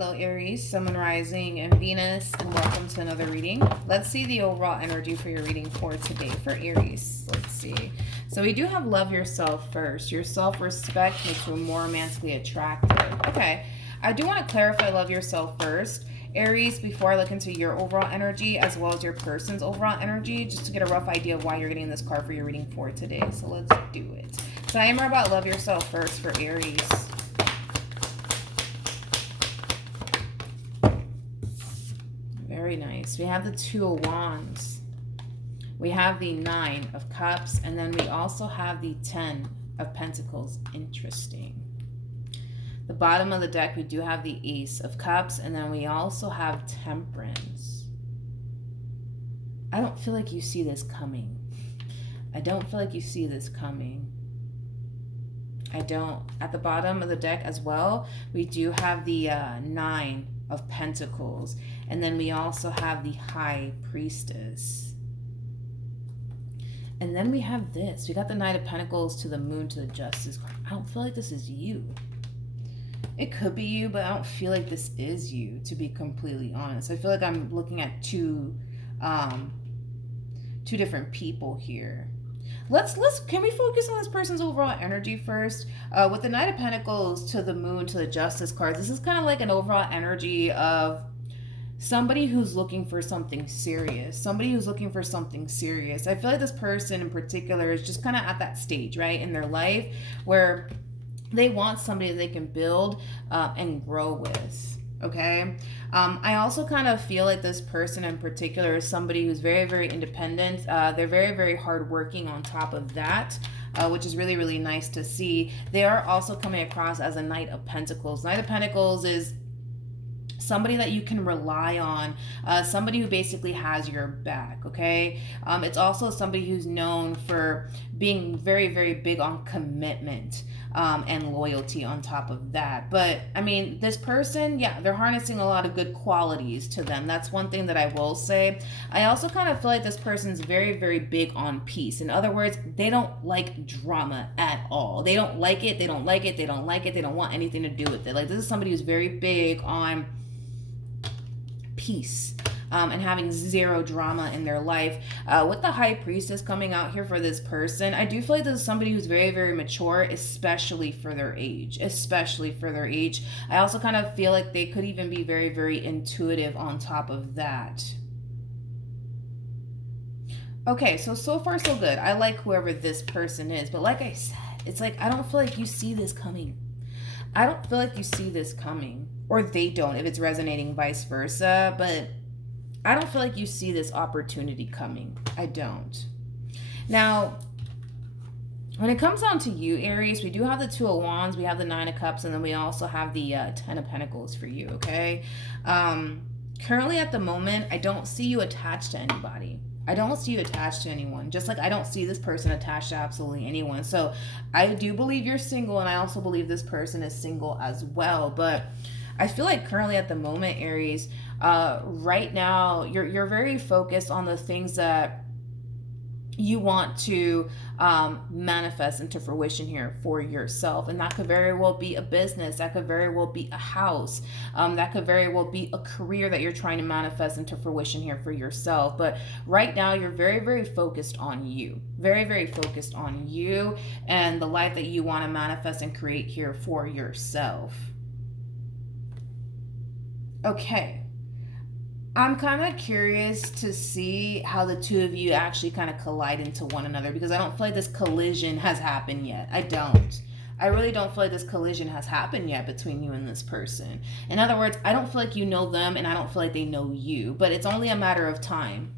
Hello Aries, Sun, Moon, Rising, and Venus, and welcome to another reading. Let's see the overall energy for your reading for today for Aries. Let's see. So we do have love yourself first. Your self-respect makes you more romantically attractive. Okay, I do want to clarify love yourself first, Aries, before I look into your overall energy as well as your person's overall energy, just to get a rough idea of why you're getting this card for your reading for today. So let's do it. So I am about love yourself first for Aries. Very nice. We have the Two of Wands. We have the Nine of Cups. And then we also have the Ten of Pentacles. Interesting. The bottom of the deck, we do have the Ace of Cups. And then we also have Temperance. I don't feel like you see this coming. I don't feel like you see this coming. I don't. At the bottom of the deck as well, we do have the Nine of Pentacles, and then we also have the High Priestess, and then we have this. We got the Knight of Pentacles to the Moon to the Justice card. I don't feel like this is you. It could be you, but I don't feel like this is you, to be completely honest. I feel like I'm looking at two different people here. Can we focus on this person's overall energy first? With the Knight of Pentacles to the Moon to the Justice cards, this is kind of like an overall energy of somebody who's looking for something serious. Somebody who's looking for something serious. I feel like this person in particular is just kind of at that stage, right, in their life where they want somebody that they can build and grow with. Okay. I also kind of feel like this person in particular is somebody who's very, very independent. They're very, very hardworking on top of that, which is really, really nice to see. They are also coming across as a Knight of Pentacles. Knight of Pentacles is somebody that you can rely on, somebody who basically has your back, okay? It's also somebody who's known for being very, very big on commitment and loyalty on top of that. But, I mean, this person, yeah, they're harnessing a lot of good qualities to them. That's one thing that I will say. I also kind of feel like this person's very, very big on peace. In other words, they don't like drama at all. They don't like it. They don't like it. They don't like it. They don't want anything to do with it. Like, this is somebody who's very big on peace and having zero drama in their life. With the High Priestess coming out here for this person, I do feel like this is somebody who's very, very mature, especially for their age. I also kind of feel like they could even be very, very intuitive on top of that. Okay, so far so good. I like whoever this person is, but like I said, it's like I don't feel like you see this coming. I don't feel like you see this coming, or they don't, if it's resonating vice versa, but I don't feel like you see this opportunity coming. I don't. Now, when it comes down to you, Aries, we do have the Two of Wands, we have the Nine of Cups, and then we also have the Ten of Pentacles for you, okay? Currently at the moment, I don't see you attached to anybody. I don't see you attached to anyone, just like I don't see this person attached to absolutely anyone. So I do believe you're single, and I also believe this person is single as well. But I feel like currently at the moment, Aries, right now, you're very focused on the things that you want to manifest into fruition here for yourself. And that could very well be a business. That could very well be a house. That could very well be a career that you're trying to manifest into fruition here for yourself. But right now, you're very, very focused on you. Very, very focused on you and the life that you want to manifest and create here for yourself. Okay. I'm kind of curious to see how the two of you actually kind of collide into one another, because I don't feel like this collision has happened yet. I really don't feel like this collision has happened yet between you and this person. In other words, I don't feel like you know them, and I don't feel like they know you, but it's only a matter of time.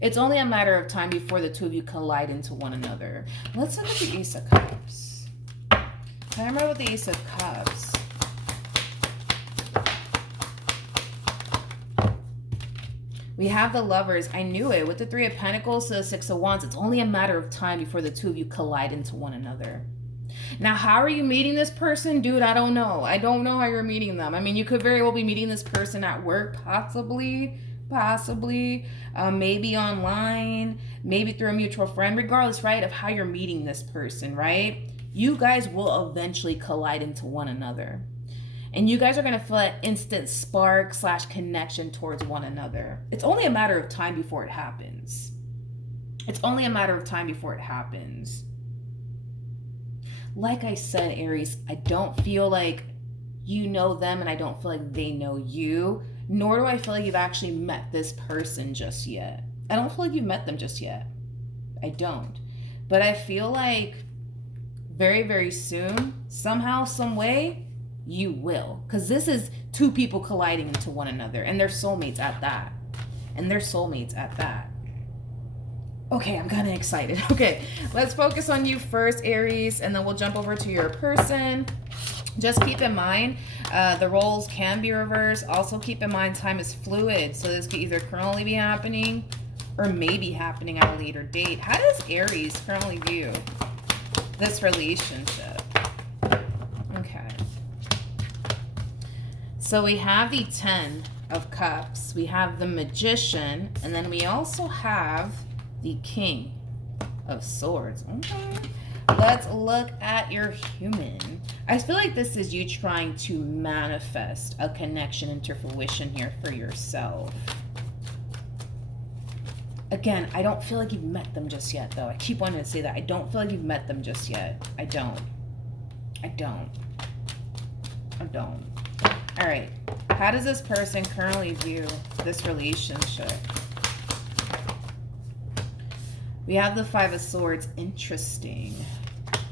It's only a matter of time before the two of you collide into one another. Let's look at the Ace of Cups. I remember with the Ace of Cups. We have the Lovers. I knew it. With the Three of Pentacles to the Six of Wands, it's only a matter of time before the two of you collide into one another. Now, how are you meeting this person? Dude, I don't know. I don't know how you're meeting them. I mean, you could very well be meeting this person at work, possibly, maybe online, maybe through a mutual friend, regardless, right, of how you're meeting this person, right? You guys will eventually collide into one another. And you guys are going to feel that instant spark / connection towards one another. It's only a matter of time before it happens. It's only a matter of time before it happens. Like I said, Aries, I don't feel like you know them and I don't feel like they know you, nor do I feel like you've actually met this person just yet. I don't feel like you've met them just yet. I don't. But I feel like very, very soon, somehow, some way, you will. Because this is two people colliding into one another, and they're soulmates at that. Okay, I'm kind of excited. Okay, let's focus on you first, Aries, and then we'll jump over to your person. Just keep in mind, the roles can be reversed. Also keep in mind time is fluid, so this could either currently be happening or maybe happening at a later date. How does Aries currently view this relationship? Okay. So we have the 10 of Cups, we have the Magician, and then we also have the King of Swords. Okay. Let's look at your human. I feel like this is you trying to manifest a connection into fruition here for yourself. Again, I don't feel like you've met them just yet, though. I keep wanting to say that. I don't feel like you've met them just yet. I don't. All right. How does this person currently view this relationship? We have the 5 of Swords. Interesting.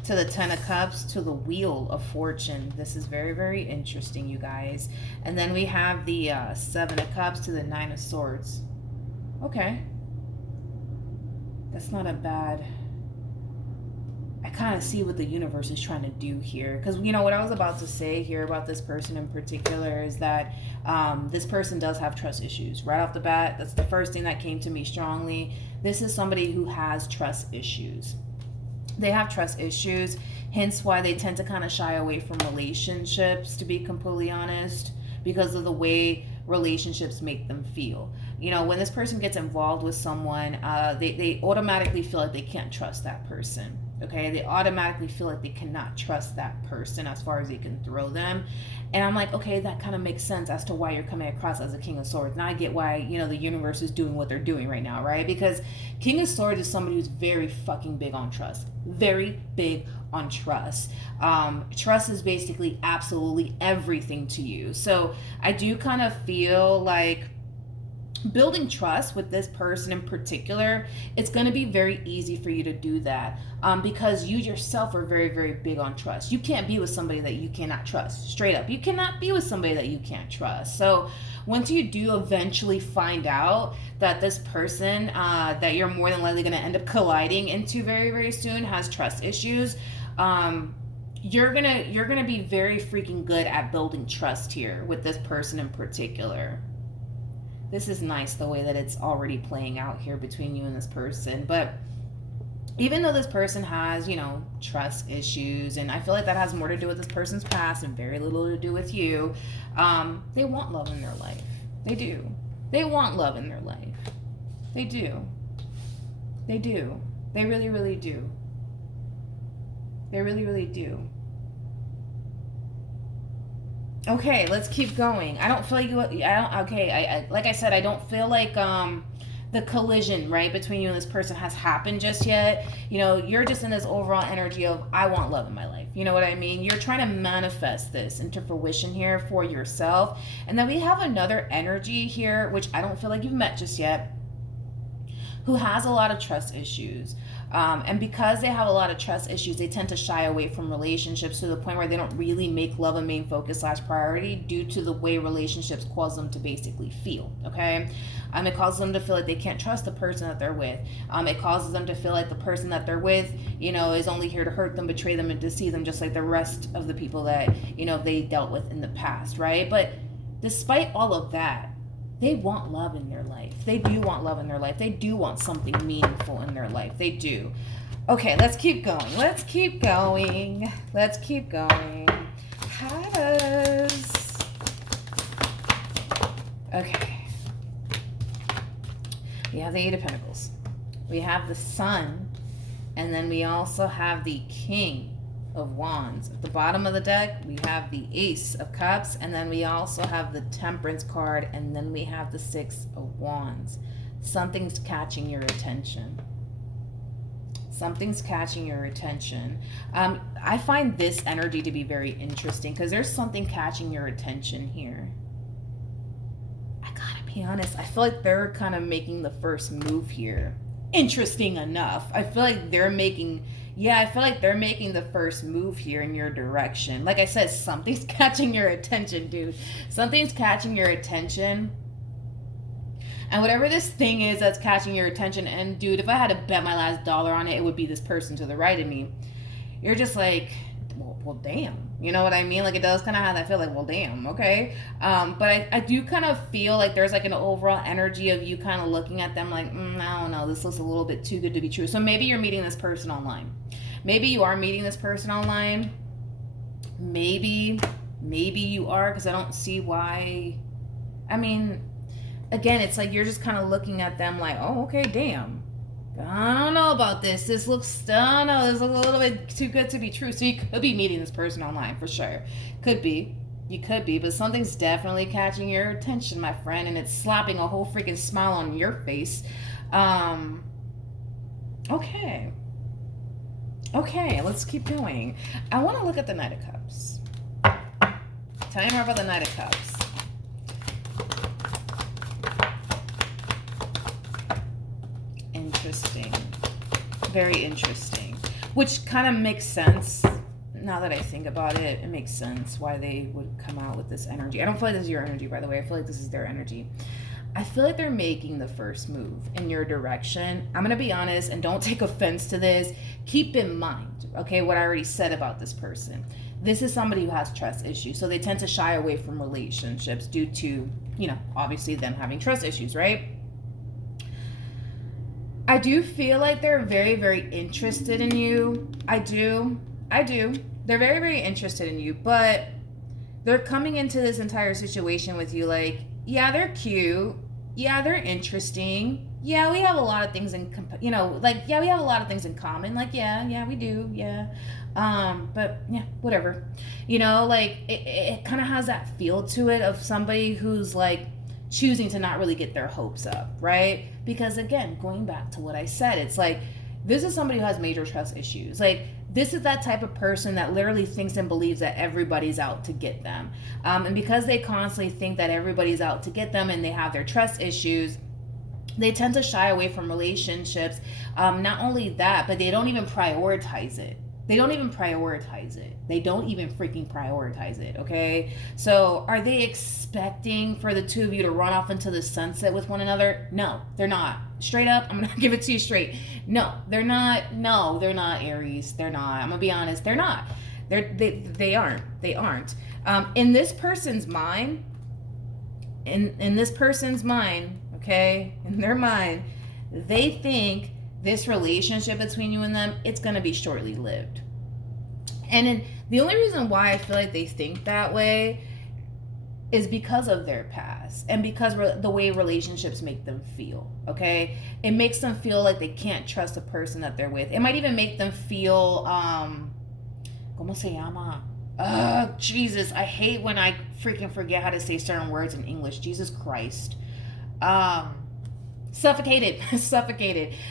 To the 10 of Cups, to the Wheel of Fortune. This is very, very interesting, you guys. And then we have the 7 of Cups to the 9 of Swords. Okay. That's not a bad... I kind of see what the universe is trying to do here. Because, you know, what I was about to say here about this person in particular is that this person does have trust issues. Right off the bat, that's the first thing that came to me strongly. This is somebody who has trust issues. They have trust issues, hence why they tend to kind of shy away from relationships, to be completely honest, because of the way relationships make them feel. You know, when this person gets involved with someone, they automatically feel like they can't trust that person. Okay, they automatically feel like they cannot trust that person as far as they can throw them. And I'm like, okay, that kind of makes sense as to why you're coming across as a King of Swords. Now I get why, you know, the universe is doing what they're doing right now, right? Because King of Swords is somebody who's very fucking big on trust. Very big on trust. Trust is basically absolutely everything to you. So I do kind of feel like building trust with this person in particular, it's going to be very easy for you to do that because you yourself are very, very big on trust. You can't be with somebody that you cannot trust. Straight up. You cannot be with somebody that you can't trust. So once you do eventually find out that this person that you're more than likely going to end up colliding into very, very soon has trust issues, you're gonna be very freaking good at building trust here with this person in particular. This is nice the way that it's already playing out here between you and this person. But even though this person has, you know, trust issues, and I feel like that has more to do with this person's past and very little to do with you, they want love in their life. They do. They want love in their life. They do. They do. They really, really do. They really, really do. Okay, let's keep going. I don't feel like like I said, I don't feel like the collision, right, between you and this person has happened just yet. You know, you're just in this overall energy of, I want love in my life. You know what I mean? You're trying to manifest this into fruition here for yourself. And then we have another energy here, which I don't feel like you've met just yet, who has a lot of trust issues. And because they have a lot of trust issues, they tend to shy away from relationships to the point where they don't really make love a main focus / priority due to the way relationships cause them to basically feel, okay? It causes them to feel like they can't trust the person that they're with. It causes them to feel like the person that they're with, you know, is only here to hurt them, betray them, and deceive them, just like the rest of the people that, you know, they dealt with in the past, right? But despite all of that, they want love in their life. They do want love in their life. They do want something meaningful in their life. They do. Okay, let's keep going. Let's keep going. Let's keep going. How does... Okay. We have the 8 of Pentacles. We have the Sun. And then we also have the King of Wands. At the bottom of the deck, we have the Ace of Cups, and then we also have the Temperance card, and then we have the Six of Wands. Something's catching your attention. Something's catching your attention. I find this energy to be very interesting because there's something catching your attention here. I gotta be honest, I feel like they're kind of making the first move here. Interesting enough, I feel like they're making the first move here in your direction. Like I said, something's catching your attention, dude. Something's catching your attention. And whatever this thing is that's catching your attention, and dude, if I had to bet my last dollar on it, it would be this person to the right of me. You're just like, well, damn. You know what I mean? Like, it does kind of have that feel like, well, damn, okay. But I do kind of feel like there's like an overall energy of you kind of looking at them like, I don't know, this looks a little bit too good to be true. So maybe you're meeting this person online. Maybe you are meeting this person online. Maybe you are, because I don't see why. I mean, again, it's like you're just kind of looking at them like, oh, okay, damn. I don't know about this. This looks a little bit too good to be true. So you could be meeting this person online for sure. Could be. You could be, but something's definitely catching your attention, my friend, and it's slapping a whole freaking smile on your face. Okay. Okay, let's keep going. I want to look at the Knight of Cups. Tell me more about the Knight of Cups. Interesting. Very interesting. Which kind of makes sense. Now that I think about it, it makes sense why they would come out with this energy. I don't feel like this is your energy, by the way. I feel like this is their energy. I feel like they're making the first move in your direction. I'm going to be honest, and don't take offense to this. Keep in mind, okay, what I already said about this person. This is somebody who has trust issues. So they tend to shy away from relationships due to, obviously them having trust issues, right? I do feel like they're very, very interested in you. I do. They're very, very interested in you, but they're coming into this entire situation with you like, yeah, they're cute. Yeah, they're interesting. Yeah, we have a lot of things in, we have a lot of things in common. Like, yeah, we do. Yeah. But yeah, whatever. It kind of has that feel to it of somebody who's like choosing to not really get their hopes up, right? Because again, going back to what I said, it's like, this is somebody who has major trust issues. Like, this is that type of person that literally thinks and believes that everybody's out to get them. And because they constantly think that everybody's out to get them and they have their trust issues, they tend to shy away from relationships. Not only that, but they don't even prioritize it. They don't even prioritize it, okay? So are they expecting for the two of you to run off into the sunset with one another? No, they're not. Straight up, I'm going to give it to you straight. No, they're not. No, they're not, Aries. They're not. I'm going to be honest. They're not. They aren't. They aren't. In this person's mind, in this person's mind, okay, in their mind, they think this relationship between you and them, it's going to be shortly lived. And the only reason why I feel like they think that way is because of their past and because the way relationships make them feel, okay? It makes them feel like they can't trust the person that they're with. It might even make them feel, ¿cómo se llama? Jesus, I hate when I freaking forget how to say certain words in English. Jesus Christ. Suffocated.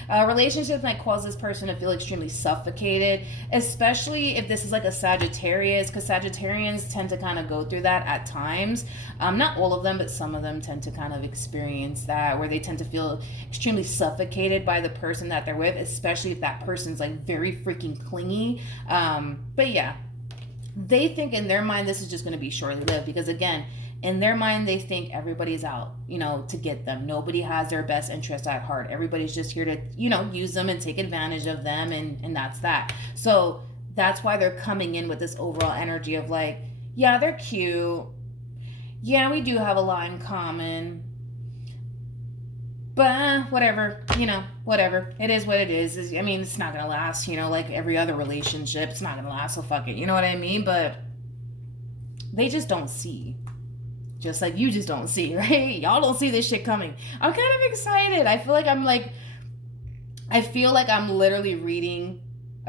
Relationships might cause this person to feel extremely suffocated, especially if this is like a Sagittarius, because Sagittarians tend to kind of go through that at times. Not all of them, but some of them tend to kind of experience that, where they tend to feel extremely suffocated by the person that they're with, especially if that person's like very freaking clingy. But yeah, they think in their mind this is just going to be shortly lived, because again, in their mind, they think everybody's out, to get them. Nobody has their best interest at heart. Everybody's just here to, use them and take advantage of them, and that's that. So that's why they're coming in with this overall energy of like, yeah, they're cute. Yeah, we do have a lot in common. But whatever, whatever. It is what it is. It's not going to last, like every other relationship. It's not going to last, so fuck it. You know what I mean? But they just don't see. Just like you just don't see, right? Y'all don't see this shit coming. I'm kind of excited. I feel like I'm literally reading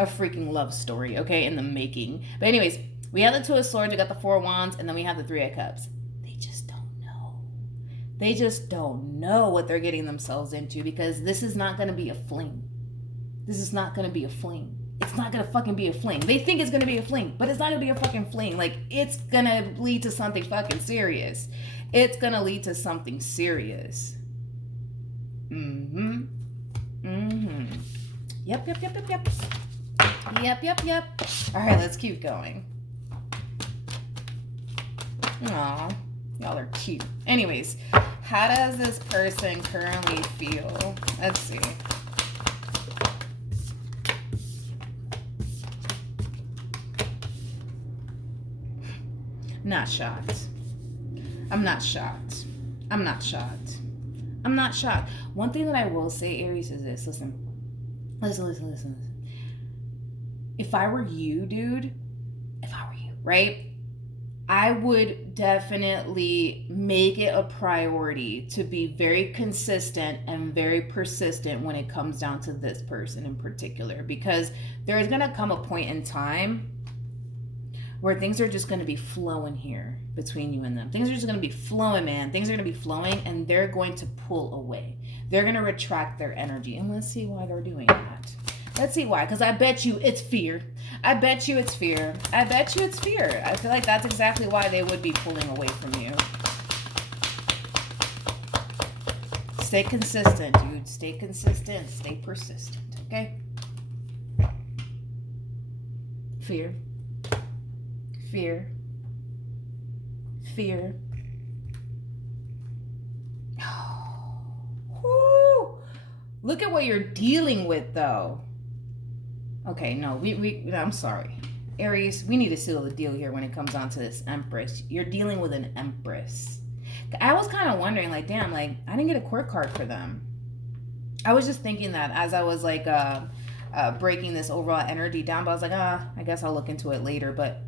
a freaking love story, okay, in the making. But anyways, we have the Two of Swords, we got the Four of Wands, and then we have the Three of Cups. They just don't know. They just don't know what they're getting themselves into, because this is not going to be a fling. This is not going to be a fling. It's not going to fucking be a fling. They think it's going to be a fling, but it's not going to be a fucking fling. Like, it's going to lead to something fucking serious. It's going to lead to something serious. Mm-hmm. Mm-hmm. Yep. Yep. All right, let's keep going. Aw, y'all are cute. Anyways, how does this person currently feel? Let's see. Not shocked. I'm not shocked. One thing that I will say, Aries, is this. Listen. If I were you, dude, right? I would definitely make it a priority to be very consistent and very persistent when it comes down to this person in particular, because there is going to come a point in time where things are just going to be flowing here between you and them. Things are just going to be flowing, man. Things are going to be flowing, and they're going to pull away. They're going to retract their energy. And let's see why they're doing that. Let's see why. Because I bet you it's fear. I bet you it's fear. I feel like that's exactly why they would be pulling away from you. Stay consistent, dude. Stay consistent. Stay persistent. Okay? Fear. Woo. Look at what you're dealing with, though. Okay, no, I'm sorry. Aries, we need to seal the deal here when it comes down to this Empress. You're dealing with an Empress. I was kind of wondering, like, damn, like, I didn't get a court card for them. I was just thinking that as I was, like, breaking this overall energy down, but I was like, I guess I'll look into it later, but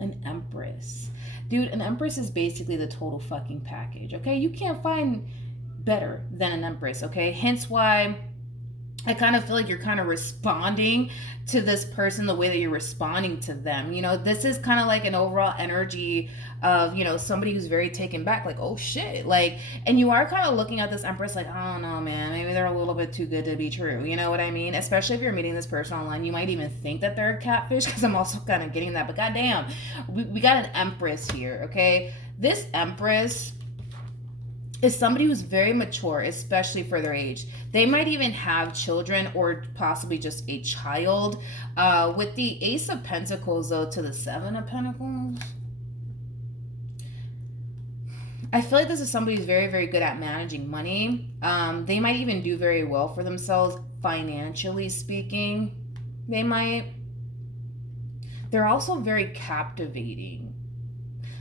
an Empress. Dude, an Empress is basically the total fucking package, okay? You can't find better than an Empress, okay? Hence why I kind of feel like you're kind of responding to this person the way that you're responding to them. You know, this is kind of like an overall energy of, you know, somebody who's very taken back, like, oh shit. Like, and you are kind of looking at this Empress like, I don't know, man, maybe they're a little bit too good to be true. You know what I mean? Especially if you're meeting this person online, you might even think that they're a catfish, because I'm also kind of getting that. But goddamn, we got an Empress here, okay? This Empress is somebody who's very mature, especially for their age. They might even have children or possibly just a child. With the Ace of Pentacles, though, to the Seven of Pentacles, I feel like this is somebody who's very, very good at managing money. They might even do very well for themselves, financially speaking. They might. They're also very captivating.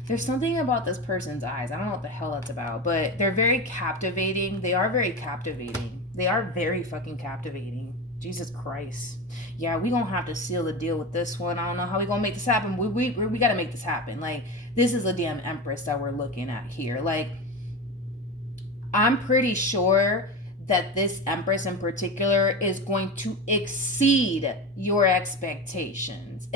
There's something about this person's eyes. I don't know what the hell that's about, but they're very captivating. They are very captivating. They are very fucking captivating. Jesus Christ. Yeah, we gonna have to seal the deal with this one. I don't know how we gonna make this happen. We gotta make this happen. Like, this is a damn Empress that we're looking at here. Like, I'm pretty sure that this Empress in particular is going to exceed your expectations.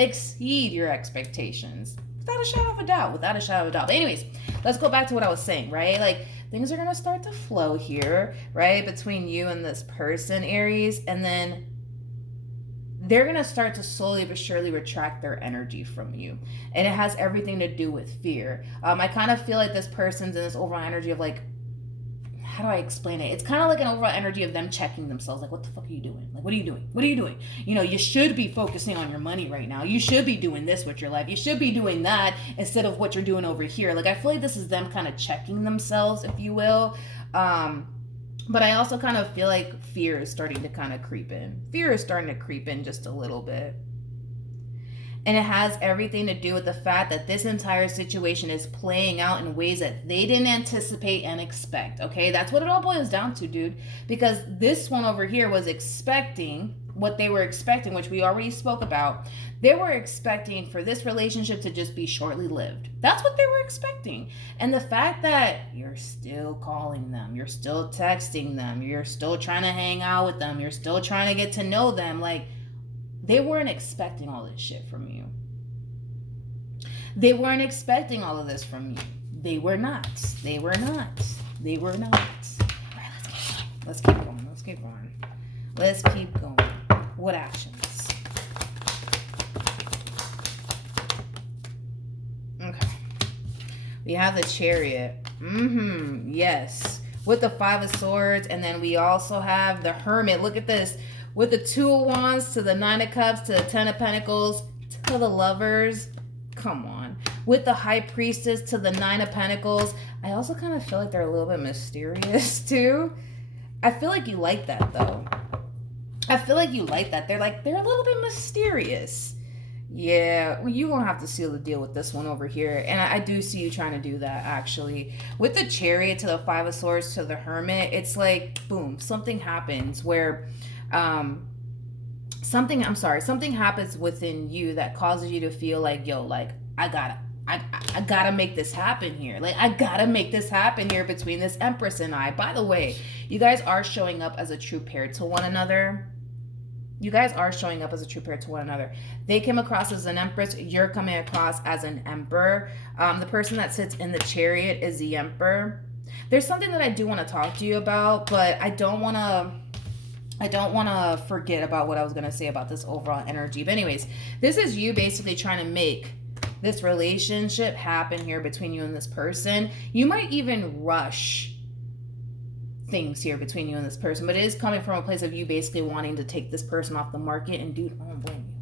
Without a shadow of a doubt. But anyways, let's go back to what I was saying, right? Like, things are going to start to flow here, right? Between you and this person, Aries. And then they're going to start to slowly but surely retract their energy from you. And it has everything to do with fear. I kind of feel like this person's in this overall energy of, like, how do I explain it? It's kind of like an overall energy of them checking themselves. Like, what the fuck are you doing? Like, what are you doing? You know, you should be focusing on your money right now. You should be doing this with your life. You should be doing that instead of what you're doing over here. Like, I feel like this is them kind of checking themselves, if you will. But I also kind of feel like fear is starting to kind of creep in. Fear is starting to creep in just a little bit. And it has everything to do with the fact that this entire situation is playing out in ways that they didn't anticipate and expect, okay? That's what it all boils down to, dude. Because this one over here was expecting, what they were expecting, which we already spoke about. They were expecting for this relationship to just be shortly lived. That's what they were expecting. And the fact that you're still calling them, you're still texting them, you're still trying to hang out with them, you're still trying to get to know them, like, they weren't expecting all this shit from you. They weren't expecting all of this from you. They were not. They were not. They were not. All right, let's keep going. Let's keep going. Let's keep going. What actions? Okay. We have the Chariot. Yes. With the Five of Swords. And then we also have the Hermit. Look at this. With the Two of Wands to the Nine of Cups to the Ten of Pentacles to the Lovers. Come on. With the High Priestess to the Nine of Pentacles. I also kind of feel like they're a little bit mysterious too. I feel like you like that though. I feel like you like that. They're a little bit mysterious. Yeah, well, you're going to have to seal the deal with this one over here. And I do see you trying to do that, actually. With the Chariot to the Five of Swords to the Hermit, it's like, boom, something happens where something happens within you that causes you to feel like, yo, like, I gotta make this happen here. Like, I gotta make this happen here between this Empress and I. By the way, you guys are showing up as a true pair to one another. You guys are showing up as a true pair to one another. They came across as an Empress. You're coming across as an Emperor. The person that sits in the Chariot is the Emperor. There's something that I do want to talk to you about, but I don't want to forget about what I was going to say about this overall energy. But anyways, this is you basically trying to make this relationship happen here between you and this person. You might even rush things here between you and this person, but it is coming from a place of you basically wanting to take this person off the market. And dude, I don't blame you.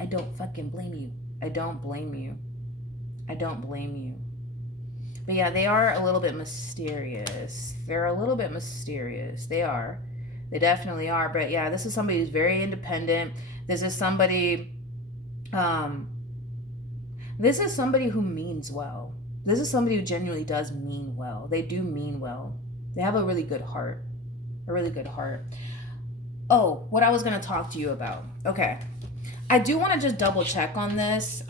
I don't fucking blame you. I don't blame you. I don't blame you. But yeah, they are a little bit mysterious. They're a little bit mysterious. They are. They definitely are. But yeah, this is somebody who's very independent. This is somebody who means well. This is somebody who genuinely does mean well. They do mean well. They have a really good heart. A really good heart. Oh, what I was going to talk to you about. Okay. I do want to just double check on this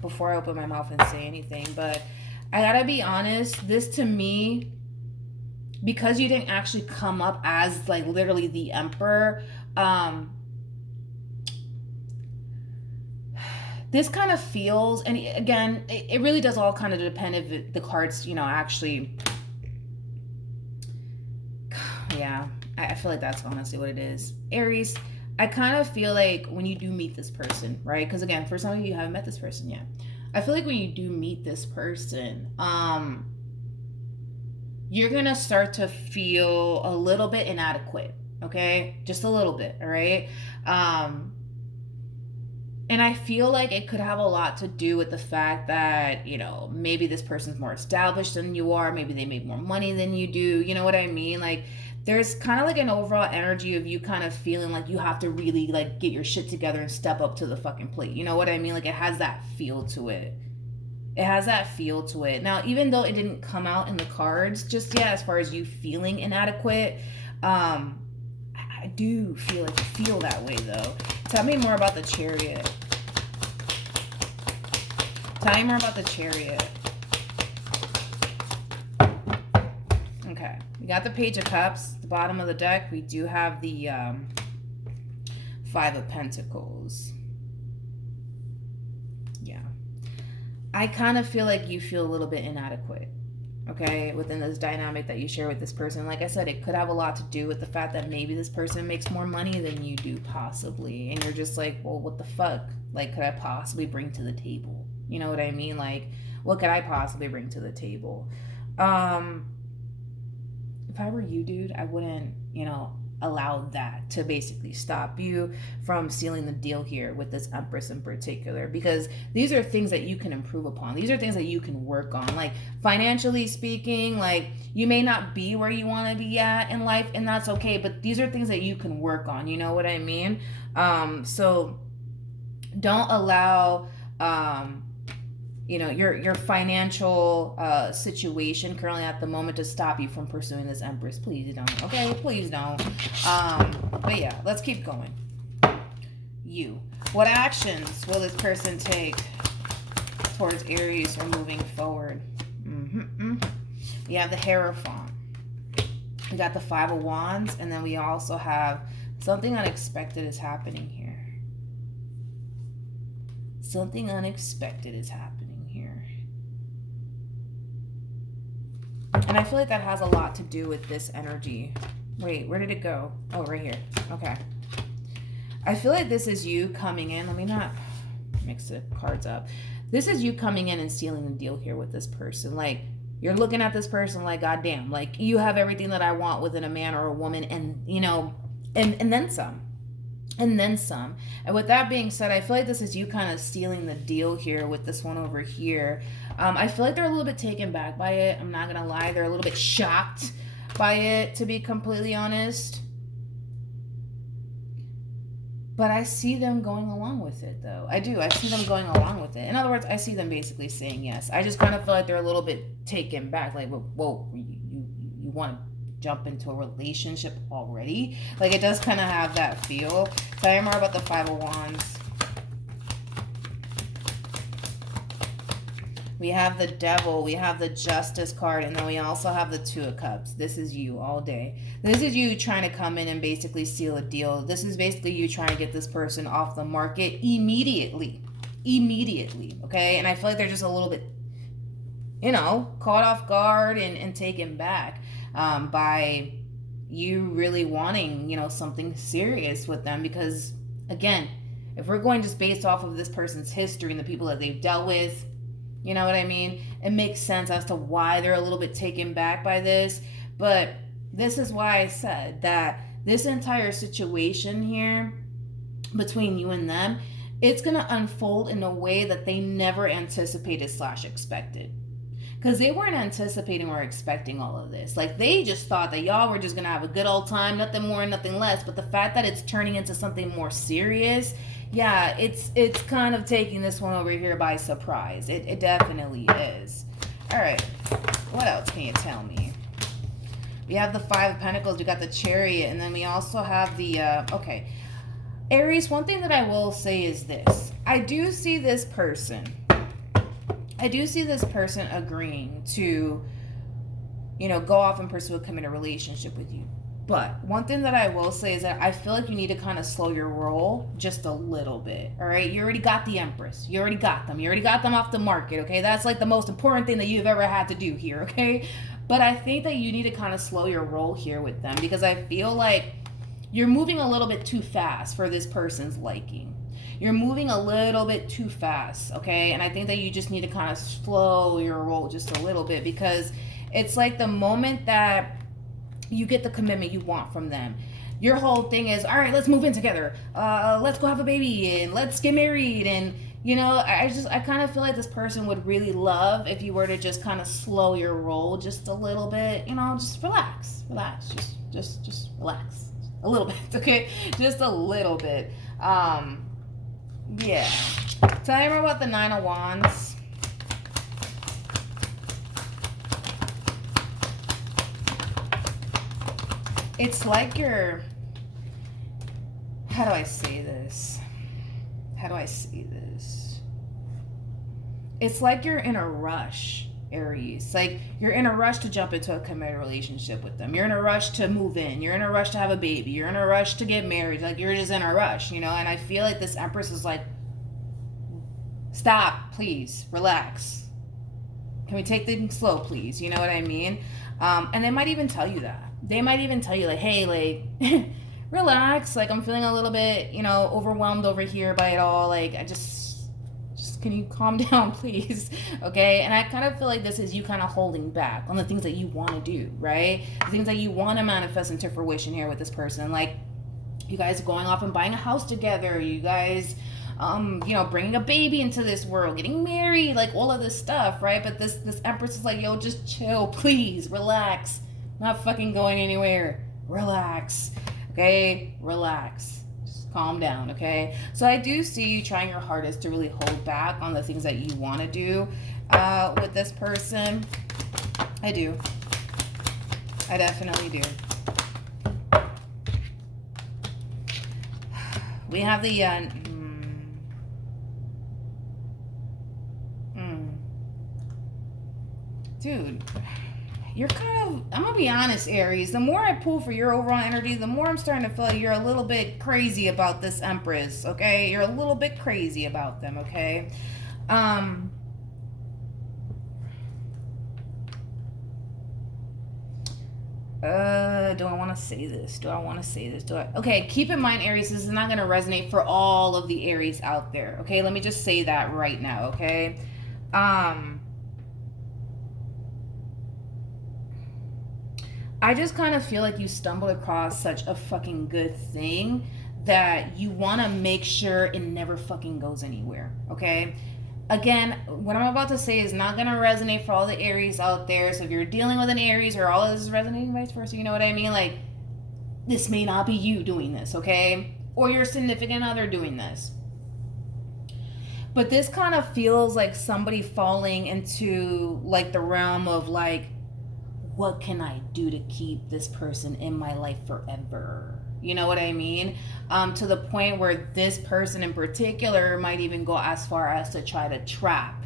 before I open my mouth and say anything. But I got to be honest. This to me, because you didn't actually come up as like literally the Emperor, this kind of feels, and again, it really does all kind of depend if the cards, actually... Yeah, I feel like that's honestly what it is. Aries, I kind of feel like when you do meet this person, right? Because again, for some of you haven't met this person yet. I feel like when you do meet this person, you're going to start to feel a little bit inadequate, okay? Just a little bit, all right? And I feel like it could have a lot to do with the fact that, maybe this person's more established than you are. Maybe they make more money than you do. You know what I mean? Like, there's kind of like an overall energy of you kind of feeling like you have to really like get your shit together and step up to the fucking plate. You know what I mean? Like, it has that feel to it. It has that feel to it. Now, even though it didn't come out in the cards just yet, as far as you feeling inadequate, I do feel that way though. Tell me more about the Chariot. Tell me more about the Chariot. Okay, we got the Page of Cups. The bottom of the deck, we do have the Five of Pentacles. Yeah. I kind of feel like you feel a little bit inadequate, okay, within this dynamic that you share with this person. Like I said, it could have a lot to do with the fact that maybe this person makes more money than you do, possibly. And you're just like, well, what the fuck? Like, could I possibly bring to the table? You know what I mean? Like, what could I possibly bring to the table? If I were you, dude, I wouldn't, allow that to basically stop you from sealing the deal here with this Empress in particular, because these are things that you can improve upon. These are things that you can work on. Like, financially speaking, like, you may not be where you want to be at in life, and that's okay, but these are things that you can work on. You know what I mean? So don't allow your financial situation currently at the moment to stop you from pursuing this Empress. Please don't. Okay, please don't. But yeah, let's keep going. you. What actions will this person take towards Aries or moving forward? We have the Hierophant. We got the Five of Wands, and then we also have something unexpected is happening here. Something unexpected is happening here. And I feel like that has a lot to do with this energy. Wait, where did it go? Oh, right here. Okay. I feel like this is you coming in. Let me not mix the cards up. This is you coming in and sealing the deal here with this person. Like, you're looking at this person like, goddamn, like, you have everything that I want within a man or a woman, and, you know, and then some. And then some. And with that being said, I feel like this is you kind of sealing the deal here with this one over here. I feel like they're a little bit taken back by it. I'm not going to lie. They're a little bit shocked by it, to be completely honest. But I see them going along with it, though. I do. I see them going along with it. In other words, I see them basically saying yes. I just kind of feel like they're a little bit taken back. Like, whoa, you want to jump into a relationship already? Like, it does kind of have that feel. Tell me more about the Five of Wands. We have the Devil, we have the Justice card, and then we also have the Two of Cups. This is you all day. This is you trying to come in and basically seal a deal. This is basically you trying to get this person off the market immediately. Immediately, okay? And I feel like they're just a little bit, you know, caught off guard and taken back by you really wanting, you know, something serious with them. Because, again, if we're going just based off of this person's history and the people that they've dealt with, you know what I mean? It makes sense as to why they're a little bit taken back by this. But this is why I said that this entire situation here between you and them, it's going to unfold in a way that they never anticipated / expected. Because they weren't anticipating or expecting all of this. Like, they just thought that y'all were just going to have a good old time, nothing more and nothing less. But the fact that it's turning into something more serious, yeah, it's kind of taking this one over here by surprise. It definitely is. All right, what else can you tell me? We have the Five of Pentacles, we got the Chariot, and then we also have the, okay. Aries, one thing that I will say is this. I do see this person agreeing to, you know, go off and pursue a committed relationship with you. But one thing that I will say is that I feel like you need to kind of slow your roll just a little bit, all right? You already got the Empress. You already got them. You already got them off the market, okay? That's like the most important thing that you've ever had to do here, okay? But I think that you need to kind of slow your roll here with them, because I feel like you're moving a little bit too fast for this person's liking. You're moving a little bit too fast, okay? And I think that you just need to kind of slow your roll just a little bit, because it's like the moment that you get the commitment you want from them, your whole thing is, all right, let's move in together. Let's go have a baby and let's get married. And, you know, I kind of feel like this person would really love if you were to just kind of slow your roll just a little bit, you know, just relax, just relax a little bit, okay? Just a little bit. Yeah. Tell me more about the Nine of Wands. It's like you're, how do I say this? It's like you're in a rush, Aries. Like, you're in a rush to jump into a committed relationship with them. You're in a rush to move in. You're in a rush to have a baby. You're in a rush to get married. Like, you're just in a rush, you know? And I feel like this Empress is like, stop, please, relax. Can we take things slow, please? You know what I mean? And they might even tell you that. They might even tell you, like, hey, like, relax. Like, I'm feeling a little bit, you know, overwhelmed over here by it all. Like, I just can you calm down, please? Okay? And I kind of feel like this is you kind of holding back on the things that you want to do, right? The things that you want to manifest into fruition here with this person. Like, you guys going off and buying a house together. You guys, you know, bringing a baby into this world, getting married, like all of this stuff, right? But this Empress is like, yo, just chill, please, relax. Not fucking going anywhere. Relax. Okay? Relax. Just calm down, okay? So I do see you trying your hardest to really hold back on the things that you want to do with this person. I do. I definitely do. We have the dude, you're kind of, I'm gonna be honest, Aries, the more I pull for your overall energy, the more I'm starting to feel like you're a little bit crazy about this Empress, okay? You're a little bit crazy about them, okay? Do I want to say this? Okay, keep in mind, Aries, this is not going to resonate for all of the Aries out there, okay? Let me just say that right now, okay? I just kind of feel like you stumbled across such a fucking good thing that you want to make sure it never fucking goes anywhere, okay? Again, what I'm about to say is not going to resonate for all the Aries out there. So if you're dealing with an Aries or all of this is resonating vice versa, you know what I mean? Like, this may not be you doing this, okay? Or your significant other doing this. But this kind of feels like somebody falling into, like, the realm of, like, what can I do to keep this person in my life forever? You know what I mean? To the point where this person in particular might even go as far as to try to trap.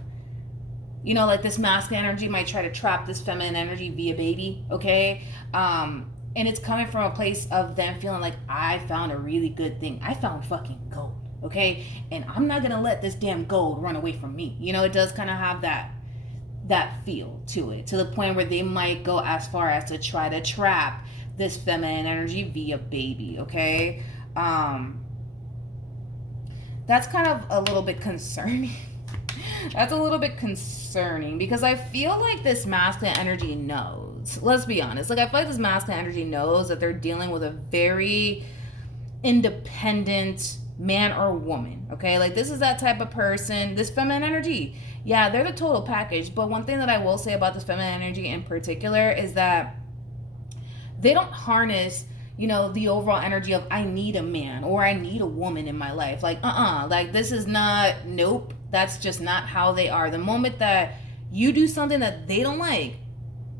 You know, like this masculine energy might try to trap this feminine energy via baby, okay? And it's coming from a place of them feeling like, I found a really good thing. I found fucking gold, okay? And I'm not gonna let this damn gold run away from me. You know, it does kind of have that feel to it, to the point where they might go as far as to try to trap this feminine energy via baby, okay? That's kind of a little bit concerning. That's a little bit concerning because I feel like this masculine energy knows. Let's be honest. Like, I feel like this masculine energy knows that they're dealing with a very independent man or woman, okay? Like, this is that type of person, this feminine energy. Yeah, they're the total package. But one thing that I will say about this feminine energy in particular is that they don't harness, you know, the overall energy of I need a man or I need a woman in my life. Like, like this is not, nope. That's just not how they are. The moment that you do something that they don't like,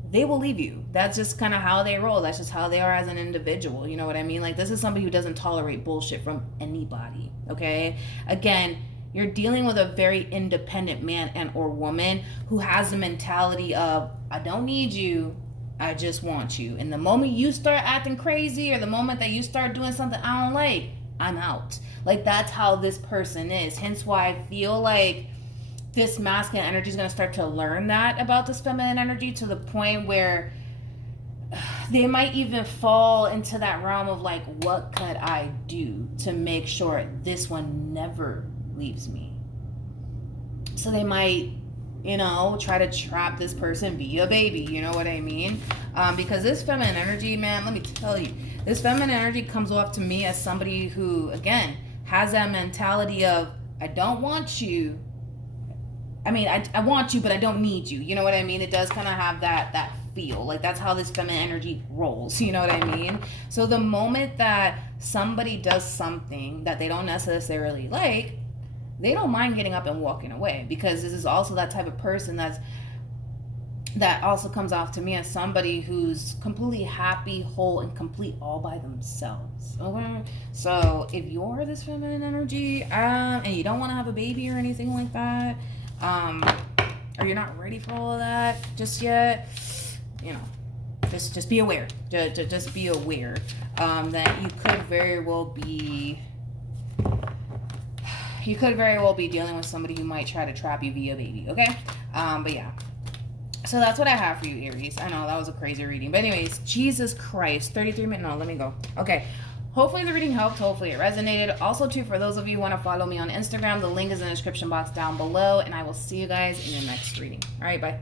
they will leave you. That's just kind of how they roll. That's just how they are as an individual. You know what I mean? Like, this is somebody who doesn't tolerate bullshit from anybody, okay? Again, you're dealing with a very independent man and or woman who has the mentality of, I don't need you, I just want you. And the moment you start acting crazy or the moment that you start doing something I don't like, I'm out. Like, that's how this person is. Hence why I feel like this masculine energy is going to start to learn that about this feminine energy, to the point where they might even fall into that realm of like, what could I do to make sure this one never leaves me? So they might, you know, try to trap this person via baby, you know what I mean? Because this feminine energy, man, let me tell you, this feminine energy comes off to me as somebody who, again, has that mentality of, I don't want you. I mean, I want you, but I don't need you. You know what I mean? It does kind of have that feel. Like, that's how this feminine energy rolls. You know what I mean? So the moment that somebody does something that they don't necessarily like, they don't mind getting up and walking away, because this is also that type of person that also comes off to me as somebody who's completely happy, whole, and complete all by themselves. Okay? So if you're this feminine energy and you don't want to have a baby or anything like that, or you're not ready for all of that just yet, you know, just be aware. Just be aware that you could very well be dealing with somebody who might try to trap you via baby, okay? But yeah. So that's what I have for you, Aries. I know that was a crazy reading. But anyways, Jesus Christ, 33 minutes. No, let me go. Okay. Hopefully the reading helped. Hopefully it resonated. Also, too, for those of you who want to follow me on Instagram, the link is in the description box down below. And I will see you guys in your next reading. All right, bye.